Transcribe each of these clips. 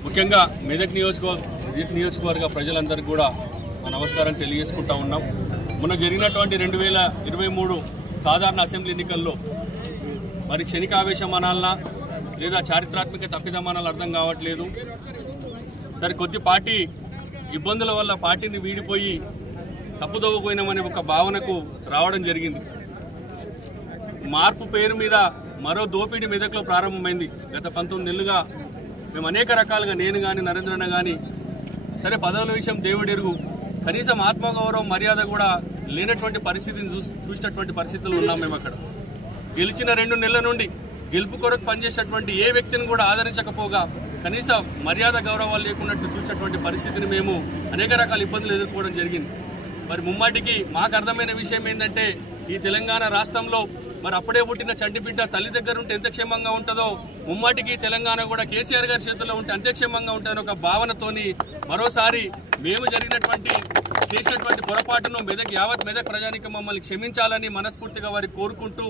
ముఖ్యంగా మెదక్ నియోజకవర్గ ప్రజలందరికీ కూడా నమస్కారం తెలియజేసుకుంటా ఉన్నాం. మొన్న జరిగినటువంటి 2023 సాధారణ అసెంబ్లీ ఎన్నికల్లో మరి క్షణికావేశం అనాలనా లేదా చారిత్రాత్మక తప్పిదమానాలు అర్థం కావట్లేదు. సరే కొద్ది పార్టీ ఇబ్బందుల వల్ల పార్టీని వీడిపోయి తప్పుదోవపోయినామనే ఒక భావనకు రావడం జరిగింది. మార్పు పేరు మీద మరో దోపిడీ మెదక్లో ప్రారంభమైంది. గత 19 నెలలుగా మేము అనేక రకాలుగా నేను కానీ నరేంద్రన్న కానీ సరే పదవుల విషయం దేవుడెరుగు, కనీసం ఆత్మగౌరవం మర్యాద కూడా లేనటువంటి పరిస్థితిని చూసినటువంటి పరిస్థితులు ఉన్నాం. మేము అక్కడ గెలిచిన 2 నెలల నుండి గెలుపు కొరకు పనిచేసేటువంటి ఏ వ్యక్తిని కూడా ఆదరించకపోగా కనీస మర్యాద గౌరవాలు లేకున్నట్టు చూసినటువంటి పరిస్థితిని మేము అనేక రకాల ఇబ్బందులు ఎదుర్కోవడం జరిగింది. మరి ముమ్మాటికి మాకు అర్థమైన విషయం ఏంటంటే ఈ తెలంగాణ రాష్ట్రంలో మరి అప్పుడే పుట్టిన చంటి బిడ్డ తల్లి దగ్గర ఉంటే ఎంత క్షేమంగా ఉంటుందో ముమ్మాటికి తెలంగాణ కూడా కేసీఆర్ గారి చేతుల్లో ఉంటే అంతే క్షేమంగా ఉంటుందని ఒక భావనతోని మరోసారి మేము చేసినటువంటి పొరపాటును యావత్ మెదక్ ప్రజానికి మమ్మల్ని క్షమించాలని మనస్ఫూర్తిగా వారికి కోరుకుంటూ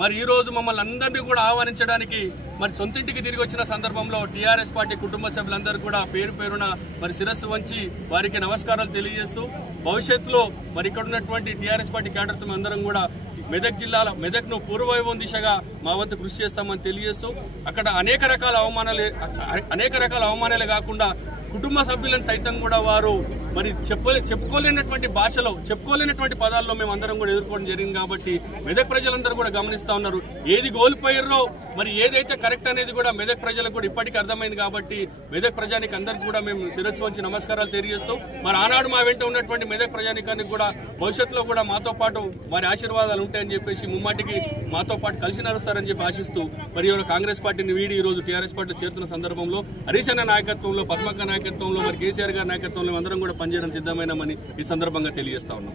మరి ఈ రోజు మమ్మల్ని అందరినీ కూడా ఆహ్వానించడానికి మరి సొంతింటికి తిరిగి వచ్చిన సందర్భంలో టీఆర్ఎస్ పార్టీ కుటుంబ సభ్యులందరూ కూడా పేరు పేరున మరి శిరస్సు వంచి వారికి నమస్కారాలు తెలియజేస్తూ భవిష్యత్తులో మరి ఇక్కడ ఉన్నటువంటి టీఆర్ఎస్ పార్టీ క్యాడర్తో అందరం కూడా మెదక్ను పూర్వవైభవం దిశగా మా వంతు కృషి చేస్తామని తెలియజేస్తూ అక్కడ అనేక రకాల అవమానాలే కాకుండా కుటుంబ సభ్యులను సైతం కూడా వారు మరి చెప్పుకోలేనటువంటి భాషలో చెప్పుకోలేనటువంటి పదాల్లో మేము అందరం కూడా ఎదుర్కోవడం జరిగింది. కాబట్టి మెదక్ ప్రజలందరూ కూడా గమనిస్తా ఉన్నారు. ఏది కోల్పోయారో మరి ఏదైతే కరెక్ట్ అనేది కూడా మెదక్ ప్రజలకు కూడా ఇప్పటికీ అర్థమైంది. కాబట్టి మెదక్ ప్రజానికి అందరికీ కూడా మేము శిరస్సు వంచి నమస్కారాలు తెలియజేస్తూ మరి ఆనాడు మా వెంట ఉన్నటువంటి మెదక్ ప్రజానికానికి కూడా భవిష్యత్తులో కూడా మాతో పాటు వారి ఆశీర్వాదాలు ఉంటాయని చెప్పేసి ముమ్మాటికి మాతో పాటు కలిసి నడుస్తారని చెప్పి ఆశిస్తూ మరి కాంగ్రెస్ పార్టీని వీడి ఈ రోజు టీఆర్ఎస్ పార్టీ చేరుతున్న సందర్భంలో హరీష్ అన్న నాయకత్వంలో పద్మక్క నాయకత్వంలో మరి కేసీఆర్ గారి నాయకత్వంలో అందరం కూడా పనిచేయడం సిద్ధమైనామని ఈ సందర్భంగా తెలియజేస్తా ఉన్నాం.